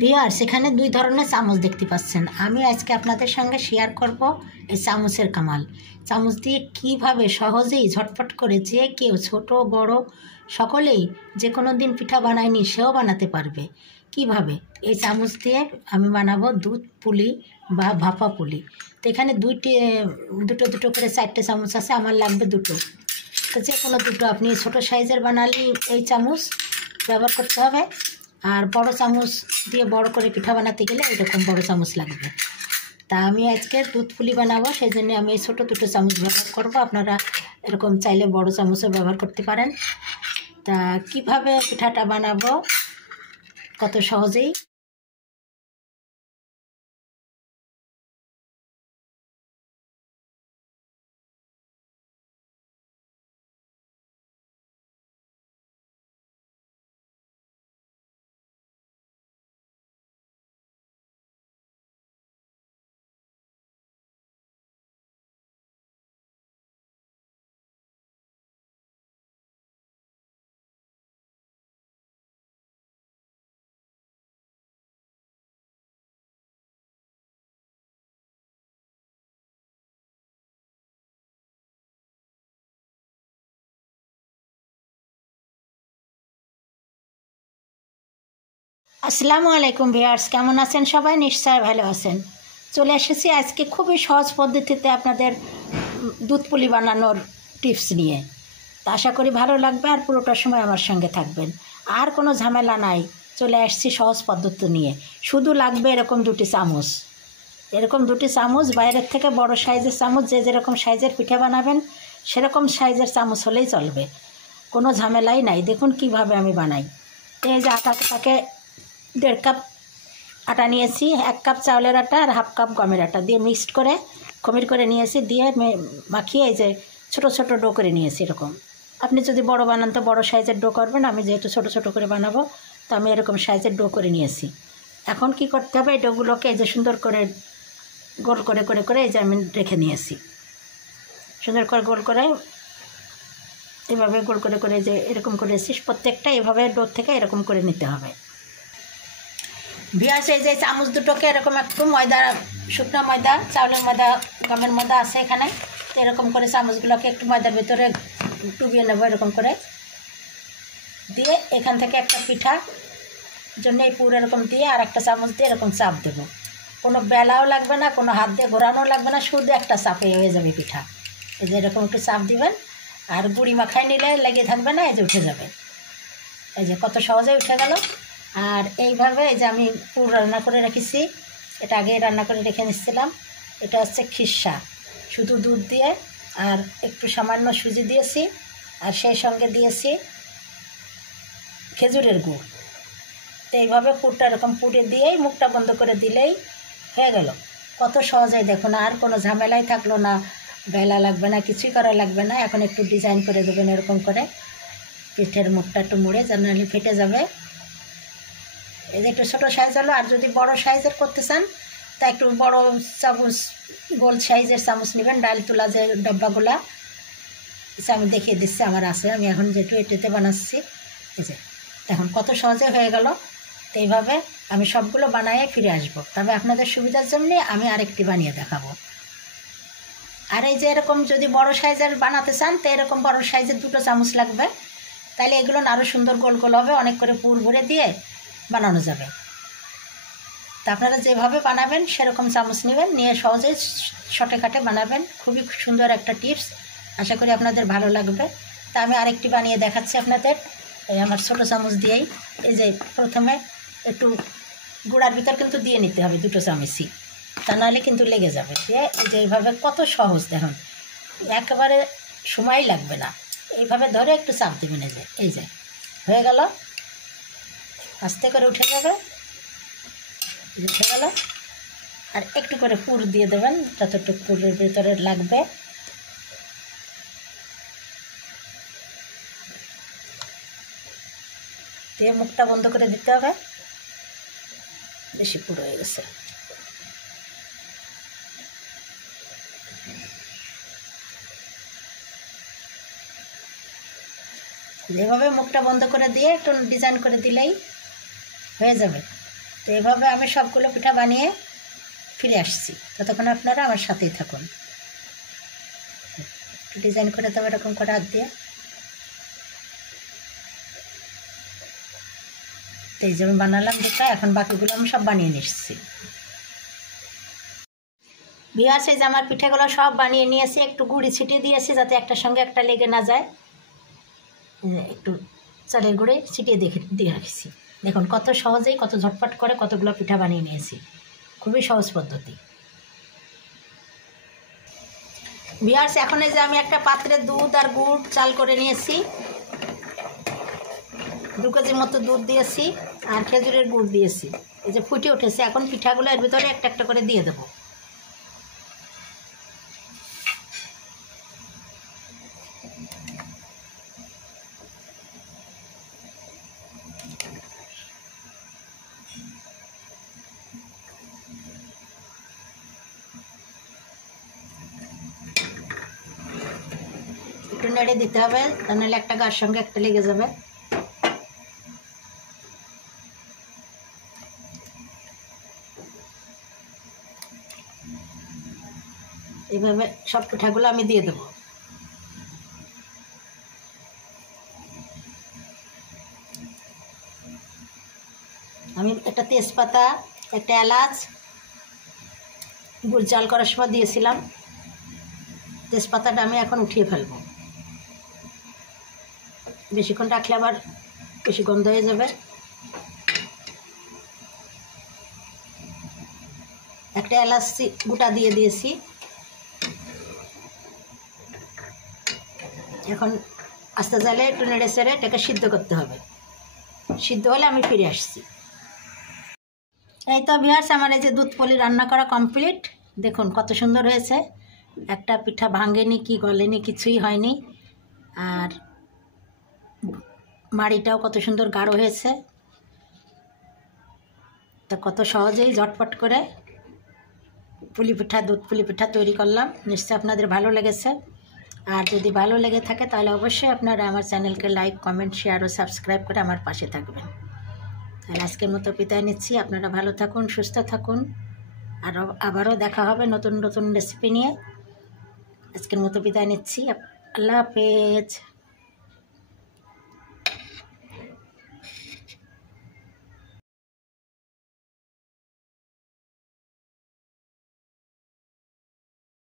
Viewers, এখানে দুই ধরনের চামচ দেখতে পাচ্ছেন। আমি আজকে আপনাদের সঙ্গে শেয়ার করব এই চামচের কামাল। চামচ দিয়ে কিভাবে সহজেই ঝটপট করে যে কেউ ছোট বড় সকলেই যে কোনো দিন পিঠা বানায়নি সেও বানাতে পারবে। কিভাবে এই চামচ দিয়ে আমি বানাবো দুধ পুলি বা ভাপা পুলি। তো এখানে দুটো দুটো করে 4টে চামচ আছে, আমার লাগবে দুটো। তো যে কোনো দুটো, আপনি ছোটো সাইজের বানালে এই চামচ ব্যবহার করতে হবে, আর বড় চামচ দিয়ে বড় করে পিঠা বানাতে গেলে এরকম বড় চামচ লাগবে। তা আমি আজকে দুধ পুলি বানাবো, সেই জন্য আমি এই ছোটো দুটো চামচ ব্যবহার করব। আপনারা এরকম চাইলে বড় চামচও ব্যবহার করতে পারেন। তা কিভাবে পিঠাটা বানাবো কত সহজেই। আসসালামু আলাইকুম ভিউয়ার্স, কেমন আছেন সবাই? নিশ্চয় ভালো আছেন। চলে এসেছি আজকে খুবই সহজ পদ্ধতিতে আপনাদের দুধ পুলি বানানোর টিপস নিয়ে। তা আশা করি ভালো লাগবে, আর পুরোটা সময় আমার সঙ্গে থাকবেন। আর কোনো ঝামেলা নাই, চলে আসছি সহজ পদ্ধতি নিয়ে। শুধু লাগবে এরকম দুটি চামচ। এরকম দুটি চামচ, বাইরের থেকে বড় সাইজের চামচ, যে যেরকম সাইজের পিঠে বানাবেন সেরকম সাইজের চামচ হলেই চলবে, কোনো ঝামেলাই নাই। দেখুন কিভাবে আমি বানাই। এই যে আটাটাকে 1.5 কাপ আটা নিয়েছি, 1 কাপ চাউলের আটা আর 1/2 কাপ গমের আটা দিয়ে মিক্সড করে খমির করে নিয়েছি, দিয়ে মাখিয়ে এই যে ছোটো ছোটো ডো করে নিয়েছি। এরকম আপনি যদি বড় বানান তো বড় সাইজের ডো করবেন, আমি যেহেতু ছোটো ছোটো করে বানাবো তো আমি এরকম সাইজের ডো করে নিয়েছি। এখন কি করতে হবে, এই ডোগুলোকে এই যে সুন্দর করে গোল করে করে করে এই যে আমি রেখে নিয়েছি। সুন্দর করে গোল করে এভাবে গোল করে করে যে এরকম করেছি, প্রত্যেকটা এভাবে ডো থেকে এরকম করে নিতে হবে। ভিউয়ার্স, এই যে চামচ দুটোকে এরকম একটু ময়দা, শুকনো ময়দা, চাউলের ময়দা, গমের ময়দা আছে এখানে, তো এরকম করে চামচগুলোকে একটু ময়দার ভিতরে ডুবিয়ে নেবো এরকম করে। দিয়ে এখান থেকে একটা পিঠা জন্য এই পুরো এরকম দিয়ে আর একটা চামচ দিয়ে এরকম চাপ দেবো। কোনো বেলাও লাগবে না, কোনো হাত দিয়ে ঘোরানোও লাগবে না, শুধু একটা চাপে হয়ে যাবে পিঠা। এই যে এরকম একটু চাপ দিবেন, আর গুঁড়ি মাখায় নিলে লেগে থাকবে না, এই যে উঠে যাবে। এই যে কত সহজে উঠে গেল। আর এইভাবে এই যে আমি পুর রান্না করে রেখেছি, এটা আগে রান্না করে রেখে নিচ্ছিলাম। এটা হচ্ছে খিরসা, শুধু দুধ দিয়ে আর একটু সামান্য সুজি দিয়েছি, আর সেই সঙ্গে দিয়েছি খেজুরের গুড়। তো এইভাবে পুরটা এরকম পুড়ে দিয়েই মুখটা বন্ধ করে দিলেই হয়ে গেল। কত সহজেই দেখুন, আর কোনো ঝামেলাই থাকলো না, বেলা লাগবে না, কিছুই করা লাগবে না। এখন একটু ডিজাইন করে দেবেন এরকম করে, পিঠের মুখটা একটু মুড়ে, জানালি ফেটে যাবে। এই যে একটু ছোটো সাইজ হলো, আর যদি বড় সাইজের করতে চান তা একটু বড় চামচ, গোল সাইজের চামচ নেবেন, ডাল তোলা যে ডাব্বাগুলা, আমি দেখিয়ে দিচ্ছি আমার আছে, আমি এখন যেটু এটাতে বানাচ্ছি। এই যে দেখুন কত সহজে হয়ে গেল। তো এইভাবে আমি সবগুলো বানিয়ে ফিরে আসবো, তবে আপনাদের সুবিধার জন্য আমি আরেকটি বানিয়ে দেখাবো। আর এই যে এরকম যদি বড় সাইজের বানাতে চান তো এরকম বড় সাইজের 2টো চামচ লাগবে, তাহলে এগুলো আরও সুন্দর গোল গোল হবে, অনেক করে পুর ভরে দিয়ে বানানো যাবে। তা আপনারা যেভাবে বানাবেন সেরকম চামচ নেবেন, নিয়ে সহজে শর্টকাটে বানাবেন। খুবই সুন্দর একটা টিপস, আশা করি আপনাদের ভালো লাগবে। তা আমি আরেকটি বানিয়ে দেখাচ্ছি আপনাদের, এই আমার ছোটো চামচ দিয়েই। এই যে প্রথমে একটু গুঁড়ার ভিতর কিন্তু দিয়ে নিতে হবে 2টো চামচই, তা নাহলে কিন্তু লেগে যাবে। দিয়ে এই যে এইভাবে কত সহজ দেখুন, একেবারে সময় লাগবে না। এইভাবে ধরে একটু চাপ দেবেন, এই যে হয়ে গেল, আস্তে করে উঠে যাবে, উঠে গেল। আর একটু করে পুর দিয়ে দেবেন যতটুকু পুরের ভিতরে লাগবে। দিয়ে মুখটা বন্ধ করে দিতে হবে, বেশি পুর হয়ে গেছে। এভাবে মুখটা বন্ধ করে দিয়ে একটু ডিজাইন করে দিলেই হয়ে যাবে। তো এইভাবে আমি সবগুলো পিঠা বানিয়ে ফিরে আসছি, ততক্ষণ আপনারা আমার সাথেই থাকুন। একটু ডিজাইন করে দেবো এরকম করে হাত দিয়ে। তো এই যে আমি বানালাম দুটা, এখন বাকিগুলো আমি সব বানিয়ে নিচ্ছি। ভিউয়ার্স, এই যে আমার পিঠাগুলো সব বানিয়ে নিয়েছি, একটু গুঁড়ি ছিটিয়ে দিয়েছি যাতে একটার সঙ্গে একটা লেগে না যায়। একটু চালের গুঁড়ি ছিটিয়ে দিয়ে রাখছি। দেখুন কত সহজেই, কত ঝটপট করে কতগুলো পিঠা বানিয়ে নিয়েছি, খুবই সহজ পদ্ধতি। ভিউয়ার্স, এখন এই যে আমি একটা পাত্রে দুধ আর গুড় চাল করে নিয়েছি, 2 কেজির মতো দুধ দিয়েছি আর খেজুরের গুড় দিয়েছি। এই যে ফুটে উঠেছে, এখন পিঠাগুলো এর ভিতরে একটা একটা করে দিয়ে দেবো। একটু নেড়ে দিতে হবে, তা নাহলে একটা গার সঙ্গে একটা লেগে যাবে। এইভাবে সব পিঠাগুলো আমি দিয়ে দেবো। আমি একটা তেজপাতা, একটা এলাচ গুড় জাল করার সময় দিয়েছিলাম, তেজপাতাটা আমি এখন উঠিয়ে ফেলবো। বেশিক্ষণ রাখলে আবার বেশি গন্ধ হয়ে যাবে। একটা এলাচ গোটা দিয়ে দিয়েছি। এখন আস্তে জালে একটু নেড়ে চেড়ে এটাকে সিদ্ধ করতে হবে। সিদ্ধ হলে আমি ফিরে আসছি। এই তো ভিউয়ার্স, আমার এই যে দুধ পুলি রান্না করা কমপ্লিট। দেখুন কত সুন্দর হয়েছে, একটা পিঠা ভাঙেনি কি গলেনি, কিছুই হয়নি। আর মাড়িটাও কত সুন্দর গাঢ় হয়েছে। তো কত সহজেই ঝটপট করে পুলি পিঠা, দুধ পুলি পিঠা তৈরি করলাম। নিশ্চয়ই আপনাদের ভালো লেগেছে। আর যদি ভালো লেগে থাকে তাহলে অবশ্যই আপনারা আমার চ্যানেলকে লাইক, কমেন্ট, শেয়ার ও সাবস্ক্রাইব করে আমার পাশে থাকবেন। তাহলে আজকের মতো বিদায় নিচ্ছি। আপনারা ভালো থাকুন, সুস্থ থাকুন। আর আবারও দেখা হবে নতুন নতুন রেসিপি নিয়ে। আজকের মতো বিদায় নিচ্ছি। আল্লাহ হাফেজ।